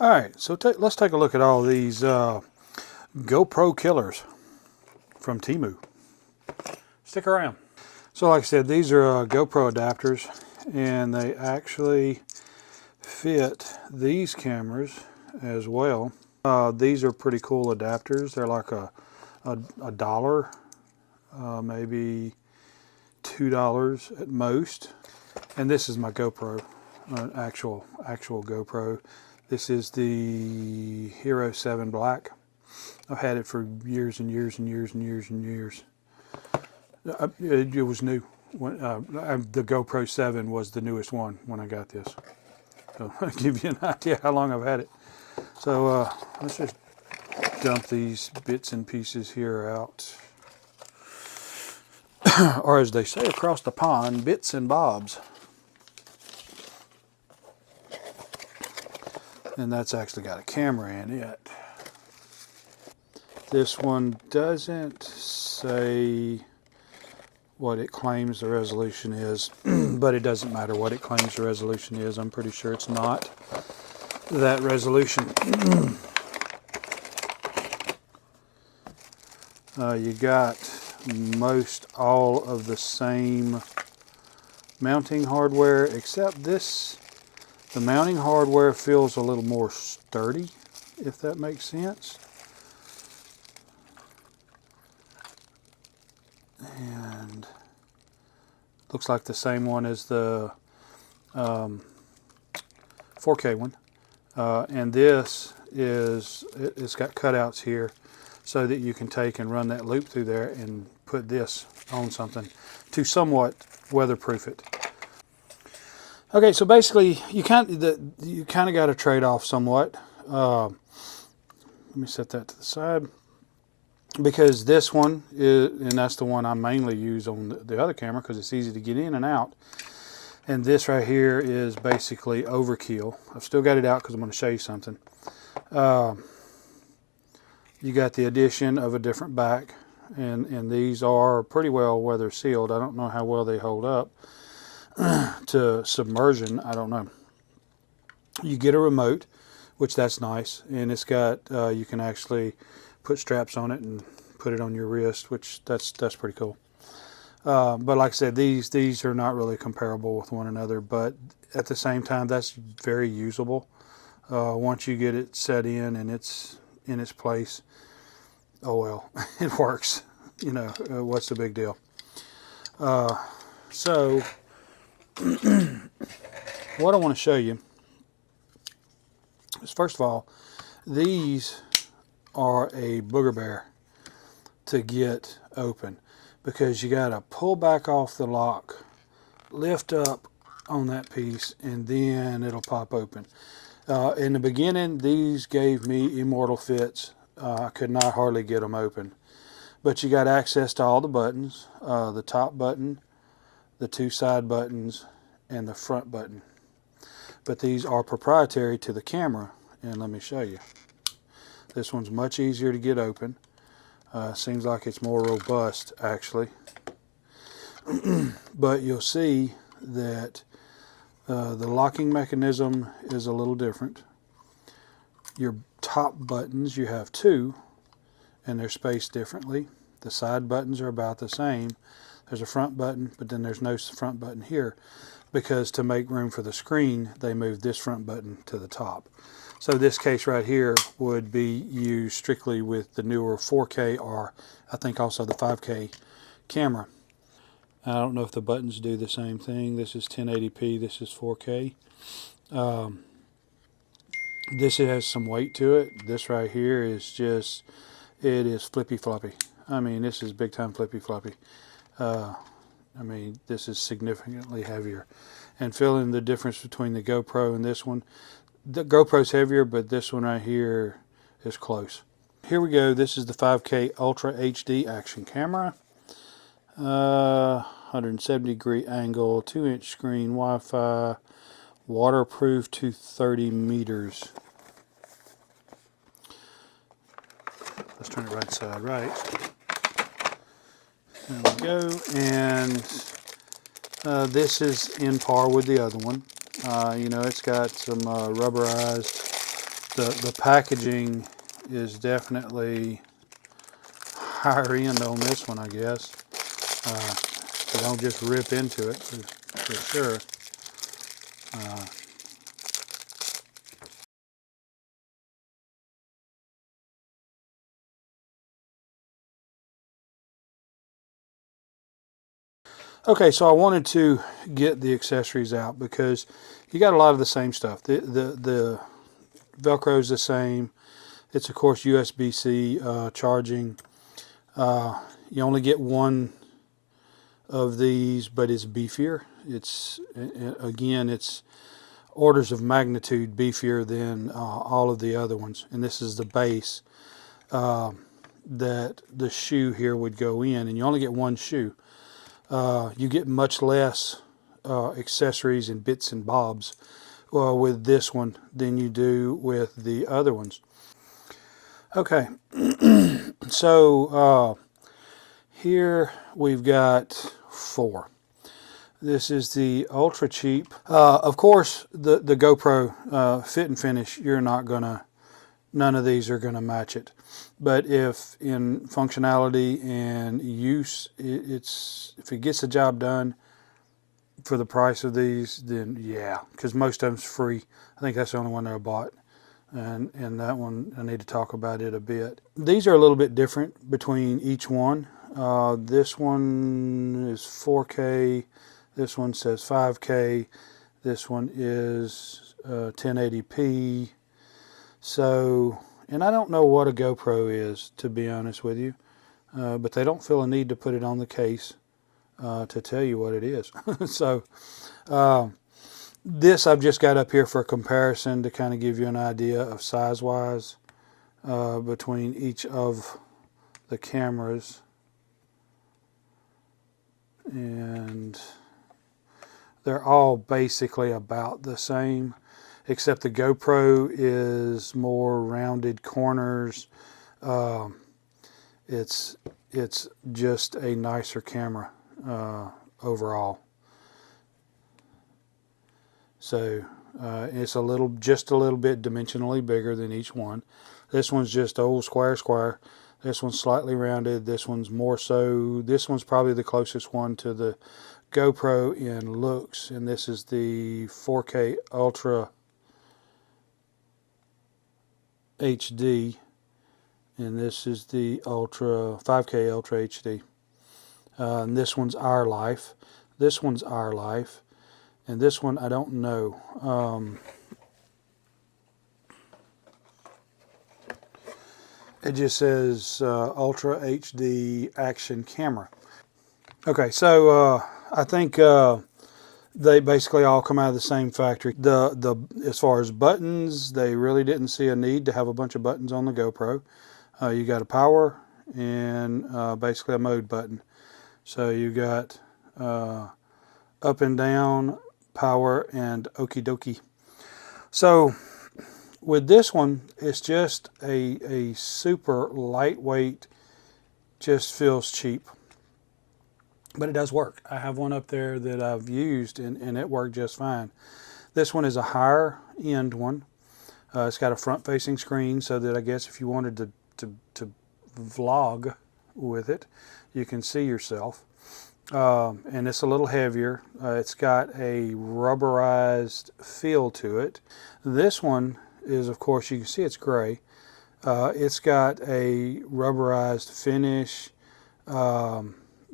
All right, so let's take a look at all these GoPro killers from Temu. Stick around. So like I said, these are GoPro adapters, and they actually fit these cameras as well. These are pretty cool adapters. They're like a dollar, maybe $2 at most. And this is my GoPro, actual GoPro. This is the Hero 7 Black. I've had it for years and years and years and years and years. It was new. The GoPro 7 was the newest one when I got this. So I'll give you an idea how long I've had it. So let's just dump these bits and pieces here out. Or as they say across the pond, bits and bobs. And that's actually got a camera in it. This one doesn't say what it claims the resolution is, but it doesn't matter what it claims the resolution is. I'm pretty sure it's not that resolution. You got most all of the same mounting hardware, except this. The mounting hardware feels a little more sturdy, if that makes sense. And looks like the same one as the 4K one. And this is, it's got cutouts here so that you can take and run that loop through there and put this on something to somewhat weatherproof it. Okay, so basically you kind of got to trade off somewhat. Let me set that to the side, because this one is, and that's the one I mainly use on the other camera because it's easy to get in and out. And this right here is basically overkill. I've still got it out because I'm going to show you something. You got the addition of a different back, and these are pretty well weather sealed. I don't know how well they hold up to submersion. I don't know. You get a remote, which that's nice, and it's got you can actually put straps on it and put it on your wrist, which that's pretty cool. But like I said, these are not really comparable with one another, but at the same time, that's very usable. Once you get it set in and it's in its place, oh well, it works. You know, what's the big deal? So what I want to show you is, first of all, these are a booger bear to get open, because you got to pull back off the lock, lift up on that piece, and then it'll pop open. In the beginning, these gave me immortal fits. I could not hardly get them open. But you got access to all the buttons, the top button, the two side buttons, and the front button. But these are proprietary to the camera, and let me show you. This one's much easier to get open. Seems like it's more robust, actually. But you'll see that the locking mechanism is a little different. Your top buttons, you have two, and they're spaced differently. The side buttons are about the same. There's a front button, but then there's no front button here, because to make room for the screen, they moved this front button to the top. So this case right here would be used strictly with the newer 4K, or I think also the 5K camera. I don't know if the buttons do the same thing. This is 1080p, this is 4K. This has some weight to it. This right here is just, it is flippy floppy. I mean, this is big time flippy floppy. I mean, this is significantly heavier. And feeling the difference between the GoPro and this one, the GoPro's heavier, but this one right here is close. Here we go. This is the 5K Ultra HD action camera. 170 degree angle, 2-inch screen, Wi-Fi, waterproof to 30 meters. Let's turn it right side right. There we go. And this is in par with the other one. You know, it's got some rubberized the packaging is definitely higher end on this one, I guess. So don't just rip into it for sure. Okay, so I wanted to get the accessories out because you got a lot of the same stuff. The Velcro is the same. It's of course USB-C charging. You only get one of these, but it's beefier. It's again, it's orders of magnitude beefier than all of the other ones. And this is the base that the shoe here would go in, and you only get one shoe. You get much less accessories and bits and bobs with this one than you do with the other ones. Okay, so here we've got 4. This is the ultra cheap. Of course, the GoPro fit and finish, none of these are gonna match it. But if in functionality and use, if it gets the job done for the price of these, then yeah, because most of them's free. I think that's the only one that I bought. And that one, I need to talk about it a bit. These are a little bit different between each one. This one is 4K. This one says 5K. This one is 1080p. So, and I don't know what a GoPro is, to be honest with you. But they don't feel a need to put it on the case to tell you what it is. So, this I've just got up here for comparison to kind of give you an idea of size-wise between each of the cameras. And they're all basically about the same, except the GoPro is more rounded corners. It's just a nicer camera overall. So it's just a little bit dimensionally bigger than each one. This one's just old square. This one's slightly rounded. This one's more so. This one's probably the closest one to the GoPro in looks, and this is the 4K Ultra HD, and this is the 5K Ultra HD. And this one's Our Life. This one's Our Life. And this one, I don't know. It just says Ultra HD Action Camera. Okay, so I think they basically all come out of the same factory. As far as buttons, they really didn't see a need to have a bunch of buttons on the GoPro. You got a power and basically a mode button. So you got up and down, power, and okie dokie. So with this one, it's just a super lightweight, just feels cheap. But it does work. I have one up there that I've used and it worked just fine. This one is a higher end one. It's got a front facing screen so that I guess if you wanted to vlog with it, you can see yourself. And it's a little heavier. It's got a rubberized feel to it. This one is, of course, you can see it's gray. It's got a rubberized finish.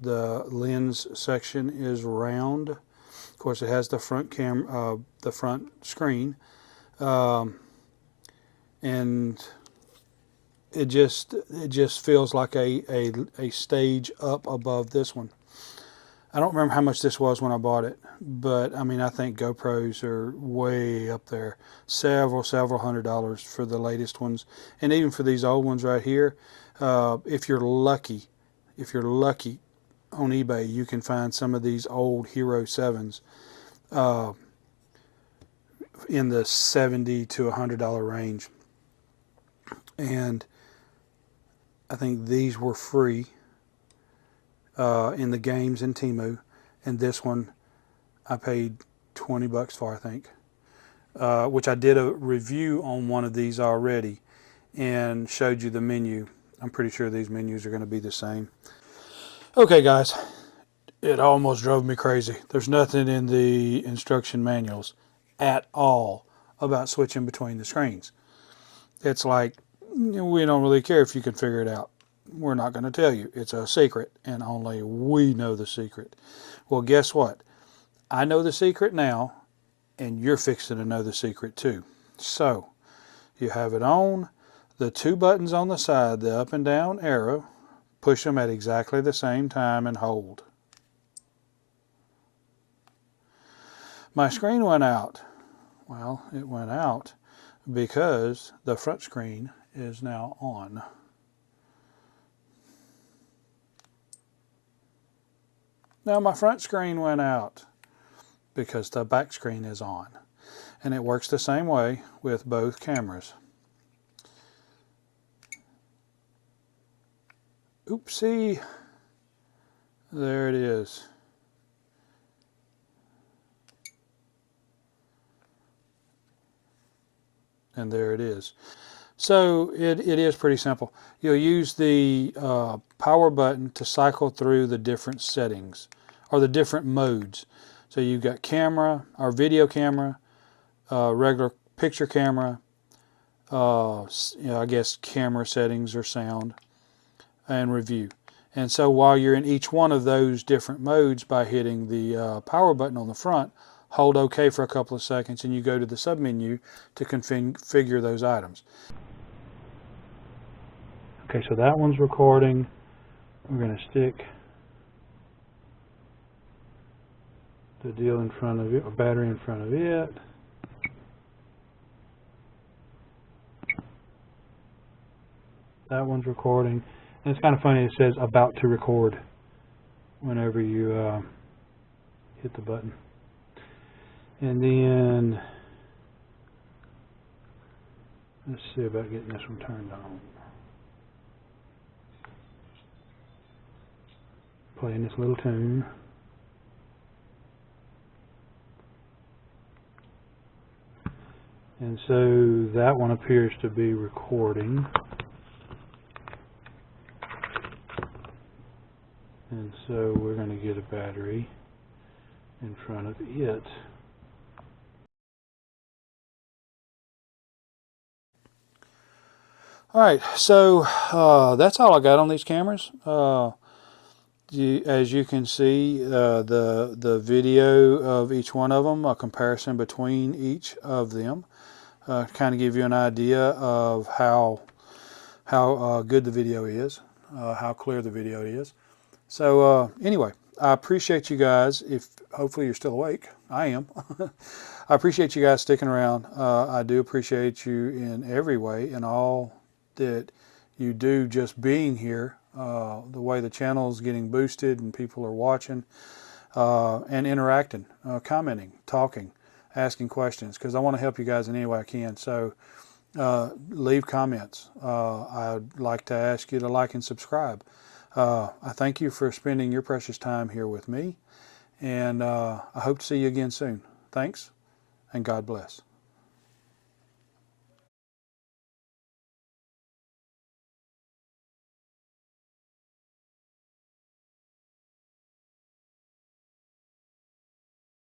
The lens section is round. Of course, it has the front the front screen, and it just feels like a stage up above this one. I don't remember how much this was when I bought it, but I mean, I think GoPros are way up there, several $100s for the latest ones, and even for these old ones right here. If you're lucky on eBay, you can find some of these old Hero 7s in the $70 to $100 range, and I think these were free in the games in Temu, and this one I paid $20 for, I think. which I did a review on one of these already and showed you the menu. I'm pretty sure these menus are going to be the same. Okay guys, it almost drove me crazy. There's nothing in the instruction manuals at all about switching between the screens. It's like, we don't really care if you can figure it out. We're not going to tell you. It's a secret, and only we know the secret. Well, guess what? I know the secret now, and you're fixing to know the secret too. So, you have it on, the two buttons on the side, the up and down arrow, push them at exactly the same time and hold. My screen went out. Well, it went out because the front screen is now on. Now my front screen went out because the back screen is on. And it works the same way with both cameras. Oopsie. There it is. And there it is. So it is pretty simple. You'll use the power button to cycle through the different settings or the different modes. So you've got camera or video camera, regular picture camera, I guess camera settings or sound, and review. And so while you're in each one of those different modes, by hitting the power button on the front, hold OK for a couple of seconds, and you go to the submenu to configure those items. Okay, so that one's recording. We're going to stick the deal in front of it, a battery in front of it. That one's recording. And it's kind of funny, it says about to record whenever you hit the button. And then, let's see about getting this one turned on. Playing this little tune. And so that one appears to be recording. And so we're going to get a battery in front of it. Alright, so that's all I got on these cameras. As you can see, the video of each one of them, a comparison between each of them, kind of give you an idea of how good the video is, how clear the video is. So anyway, I appreciate you guys. If hopefully you're still awake, I am. I appreciate you guys sticking around. I do appreciate you in every way, in all that you do, just being here. The way the channel is getting boosted and people are watching and interacting, commenting, talking, asking questions, because I want to help you guys in any way I can. So leave comments. I'd like to ask you to like and subscribe. I thank you for spending your precious time here with me, and I hope to see you again soon. Thanks, and God bless.